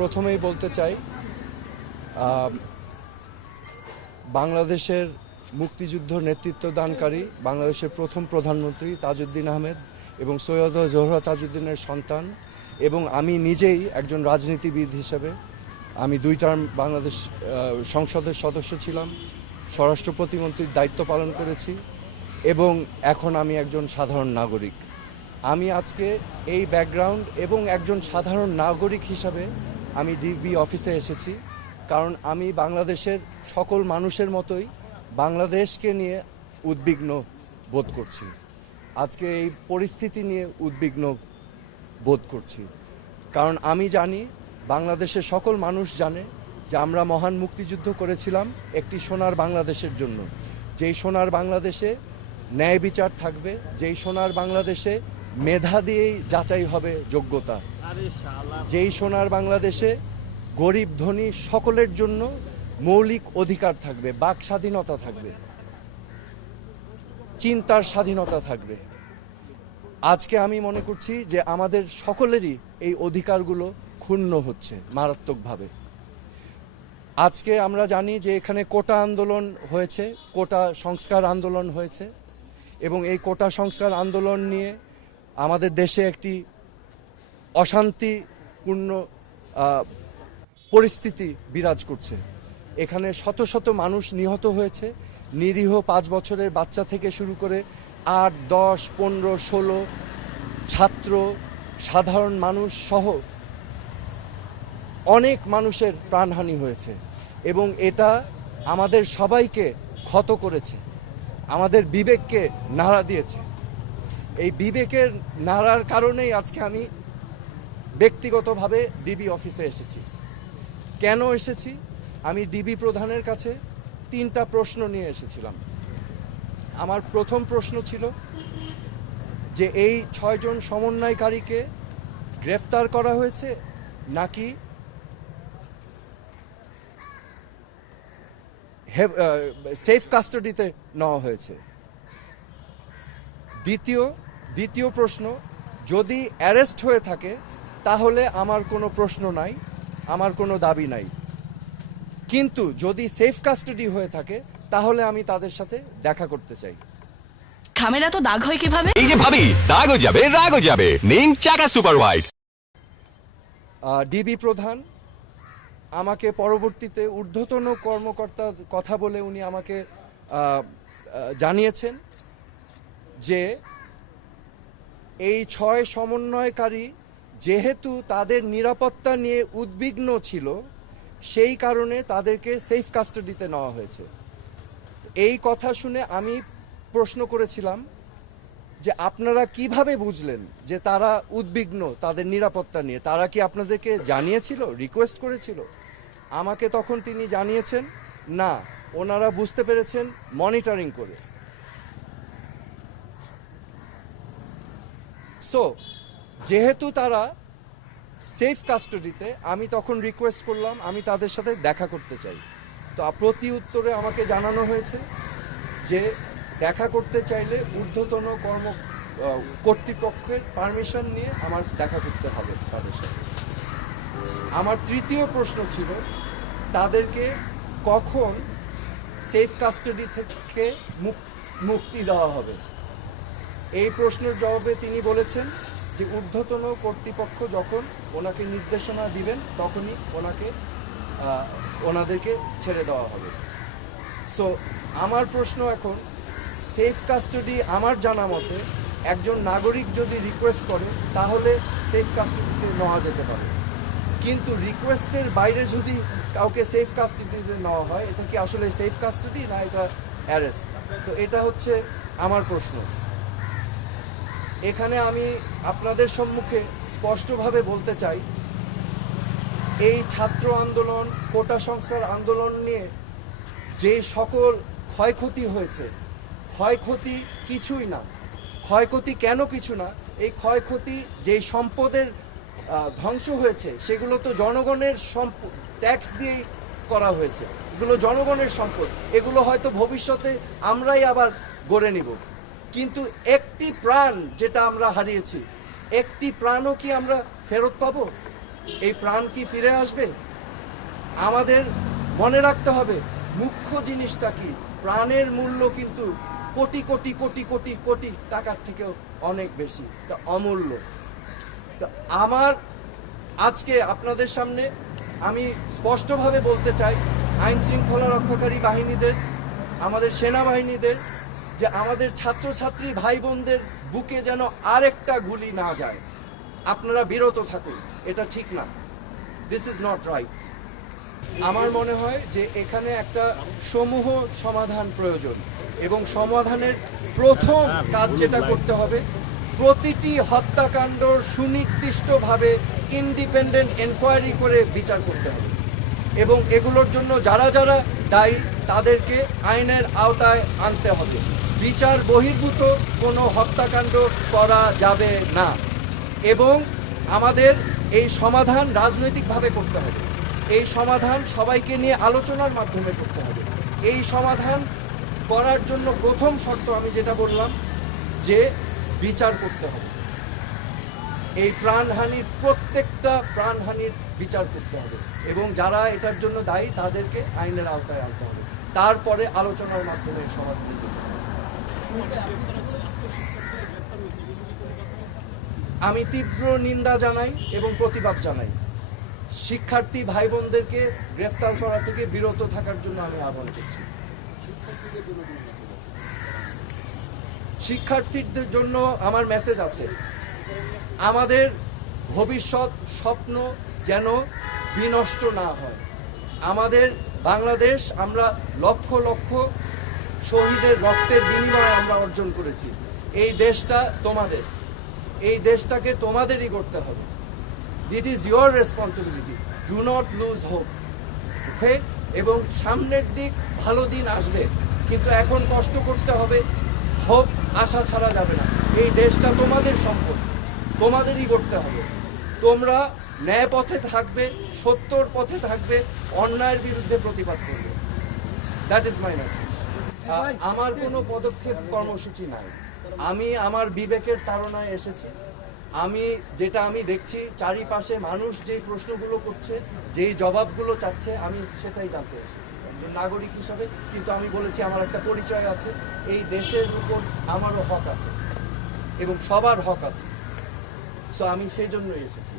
প্রথমেই বলতে চাই বাংলাদেশের মুক্তিযুদ্ধ নেতৃত্বদানকারী বাংলাদেশের প্রথম প্রধানমন্ত্রী তাজউদ্দিন আহমেদ এবং সৈয়দ জোহরা তাজউদ্দিনের সন্তান এবং আমি নিজেই একজন রাজনীতিবিদ হিসেবে আমি 2 টার্ম বাংলাদেশ সংসদের সদস্য ছিলাম, স্বরাষ্ট্র প্রতিমন্ত্রীর দায়িত্ব পালন করেছি এবং এখন আমি একজন সাধারণ নাগরিক। আমি আজকে এই ব্যাকগ্রাউন্ড এবং একজন সাধারণ নাগরিক হিসাবে আমি ডিবি অফিসে এসেছি, কারণ আমি বাংলাদেশের সকল মানুষের মতোই বাংলাদেশকে নিয়ে উদ্বিগ্ন বোধ করছি। আজকে এই পরিস্থিতি নিয়ে উদ্বিগ্ন বোধ করছি, কারণ আমি জানি বাংলাদেশের সকল মানুষ জানে যে আমরা মহান মুক্তিযুদ্ধ করেছিলাম একটি সোনার বাংলাদেশের জন্য, যেই সোনার বাংলাদেশে ন্যায় বিচার থাকবে, যেই সোনার বাংলাদেশে মেধা দিয়েই যাচাই হবে যোগ্যতা, যেই সোনার বাংলাদেশে গরিব ধনী সকলের জন্য মৌলিক অধিকার থাকবে, বাক স্বাধীনতা থাকবে, চিন্তার স্বাধীনতা থাকবে। আজকে আমি মনে করছি যে আমাদের সকলেরই এই অধিকারগুলো ক্ষুণ্ণ হচ্ছে মারাত্মকভাবে। আজকে আমরা জানি যে এখানে কোটা আন্দোলন হয়েছে, কোটা সংস্কার আন্দোলন হয়েছে এবং এই কোটা সংস্কার আন্দোলন নিয়ে আমাদের দেশে একটি অশান্তিপূর্ণ পরিস্থিতি বিরাজ করছে। এখানে শত শত মানুষ নিহত হয়েছে, নিরীহ 5 বছরের বাচ্চা থেকে শুরু করে 8, 10, 15, 16 ছাত্র, সাধারণ মানুষ সহ অনেক মানুষের প্রাণহানি হয়েছে এবং এটা আমাদের সবাইকে ক্ষত করেছে, আমাদের বিবেককে নাড়া দিয়েছে। এই বিবেকের নাড়ার কারণেই আজকে আমি ব্যক্তিগতভাবে ডিবি অফিসে এসেছি। কেন এসেছি? আমি ডিবি প্রধানের কাছে 3টা প্রশ্ন নিয়ে এসেছিলাম। আমার প্রথম প্রশ্ন ছিল যে এই 6 জন সমন্বয়কারীকে গ্রেফতার করা হয়েছে নাকি সেফ কাস্টাডিতে নেওয়া হয়েছে। দ্বিতীয় প্রশ্ন, যদি অ্যারেস্ট হয়ে থাকে তাহলে আমার কোনো প্রশ্ন নাই, আমার কোনো দাবি নাই, কিন্তু যদি সেফ কাস্টাডি হয়ে থাকে তাহলে আমি তাদের সাথে দেখা করতে চাই। খামেরা তো দাগ হয় কিভাবে? এই যে ভাবি, দাগও যাবে রাগও যাবে, নিন চাকা সুপার হোয়াইট। ডিবি প্রধান আমাকে পরবর্তীতে ঊর্ধ্বতন কর্মকর্তার কথা বলে উনি আমাকে জানিয়েছেন যে এই 6 সমন্বয়কারী যেহেতু তাদের নিরাপত্তা নিয়ে উদ্বিগ্ন ছিল সেই কারণে তাদেরকে সেফ কাস্টাডিতে নেওয়া হয়েছে। এই কথা শুনে আমি প্রশ্ন করেছিলাম যে আপনারা কিভাবে বুঝলেন যে তারা উদ্বিগ্ন তাদের নিরাপত্তা নিয়ে? তারা কি আপনাদেরকে জানিয়েছিল, রিকোয়েস্ট করেছিল? আমাকে তখন তিনি জানিয়েছেন না, ওনারা বুঝতে পেরেছেন মনিটরিং করে। সো যেহেতু তারা সেফ কাস্টাডিতে, আমি তখন রিকোয়েস্ট করলাম আমি তাদের সাথে দেখা করতে চাই। তো প্রতি উত্তরে আমাকে জানানো হয়েছে যে দেখা করতে চাইলে ঊর্ধ্বতন কর্তৃপক্ষের পারমিশন নিয়ে আমার দেখা করতে হবে তাদের সাথে। আমার তৃতীয় প্রশ্ন ছিল তাদেরকে কখন সেফ কাস্টাডি থেকে মুক্তি দেওয়া হবে। এই প্রশ্নের জবাবে তিনি বলেছেন যে ঊর্ধ্বতন কর্তৃপক্ষ যখন ওনাকে নির্দেশনা দিবেন তখনই ওনাদেরকে ছেড়ে দেওয়া হবে। সো আমার প্রশ্ন এখন, সেফ কাস্টাডি আমার জানা মতে একজন নাগরিক যদি রিকোয়েস্ট করে তাহলে সেফ কাস্টাডিতে নেওয়া যেতে পারে, কিন্তু রিকোয়েস্টের বাইরে যদি কাউকে সেফ কাস্টাডিতে নেওয়া হয় এটা কি আসলে সেফ কাস্টাডি না এটা অ্যারেস্ট? তো এটা হচ্ছে আমার প্রশ্ন। এখানে আমি আপনাদের সম্মুখে স্পষ্টভাবে বলতে চাই, এই ছাত্র আন্দোলন, কোটা সংস্কার আন্দোলন নিয়ে যে সকল ক্ষয়ক্ষতি হয়েছে, ক্ষয়ক্ষতি কিছুই না। ক্ষয়ক্ষতি কেন কিছু না? এই ক্ষয়ক্ষতি যেই সম্পদের ধ্বংস হয়েছে সেগুলো তো জনগণের ট্যাক্স দিয়েই করা হয়েছে, এগুলো জনগণের সম্পদ, এগুলো হয়তো ভবিষ্যতে আমরাই আবার গড়ে নিব, কিন্তু একটি প্রাণ যেটা আমরা হারিয়েছি, একটি প্রাণও কি আমরা ফেরত পাবো? এই প্রাণ কি ফিরে আসবে? আমাদের মনে রাখতে হবে মুখ্য জিনিসটা কি, প্রাণের মূল্য কিন্তু কোটি কোটি কোটি কোটি কোটি টাকার থেকেও অনেক বেশি, তা অমূল্য। তো আমার আজকে আপনাদের সামনে আমি স্পষ্টভাবে বলতে চাই আইন শৃঙ্খলা রক্ষাকারী বাহিনীদের, আমাদের সেনাবাহিনীদের, যে আমাদের ছাত্রছাত্রী ভাই বোনদের বুকে যেন আরেকটা গুলি না যায়। আপনারা বিরত থাকুন, এটা ঠিক না, দিস ইজ নট রাইট। আমার মনে হয় যে এখানে একটা সমূহ সমাধান প্রয়োজন, এবং সমাধানের প্রথম কাজ যেটা করতে হবে, প্রতিটি হত্যাকাণ্ড সুনির্দিষ্টভাবে ইন্ডিপেন্ডেন্ট এনকোয়ারি করে বিচার করতে হবে, এবং এগুলোর জন্য যারা যারা দায়ী তাদেরকে আইনের আওতায় আনতে হবে। বিচার বহির্ভূত কোনো হত্যাকাণ্ড করা যাবে না, এবং আমাদের এই সমাধান রাজনৈতিকভাবে করতে হবে। এই সমাধান সবাইকে নিয়ে আলোচনার মাধ্যমে করতে হবে। এই সমাধান করার জন্য প্রথম শর্ত আমি যেটা বললাম, যে বিচার করতে হবে। এই প্রাণহানির প্রত্যেকটা প্রাণহানির বিচার করতে হবে, এবং যারা এটার জন্য দায়ী তাদেরকে আইনের আওতায় আনতে হবে। তারপরে আলোচনার মাধ্যমে সমাধান করতে হবে। আমি তীব্র নিন্দা জানাই এবং প্রতিবাদ জানাই। শিক্ষার্থী ভাই বোনদেরকে গ্রেফতার করা থেকে বিরত থাকার জন্য আমি আহ্বান করছি। শিক্ষার্থীদের জন্য আমার মেসেজ আছে, আমাদের ভবিষ্যৎ স্বপ্ন যেন বিনষ্ট না হয়। আমাদের বাংলাদেশ আমরা লক্ষ লক্ষ শহীদের রক্তের বিনিময়ে আমরা অর্জন করেছি। এই দেশটা তোমাদের, এই দেশটাকে তোমাদেরই করতে হবে। It is your responsibility, do not lose hope. Okay, এবং সামনের দিক ভালো দিন আসবে, কিন্তু এখন কষ্ট করতে হবে, হোপ আশা ছাড়া যাবে না। এই দেশটা তোমাদের সম্পদ, তোমাদেরই করতে হবে। তোমরা ন্যায় পথে থাকবে, সত্যর পথে থাকবে, অন্যায়ের বিরুদ্ধে প্রতিবাদ করবে। That is my message. আমার কোনো পদক্ষেপ কর্মসূচি নাই, আমি আমার বিবেকের তাড়নায় এসেছি। আমি যেটা আমি দেখছি চারিপাশে মানুষ যেই প্রশ্নগুলো করছে, যেই জবাবগুলো চাচ্ছে, আমি সেটাই জানতে এসেছি একজন নাগরিক হিসাবে। কিন্তু আমি বলেছি আমার একটা পরিচয় আছে, এই দেশের উপর আমারও হক আছে এবং সবার হক আছে। সো আমি সেই জন্যই এসেছি।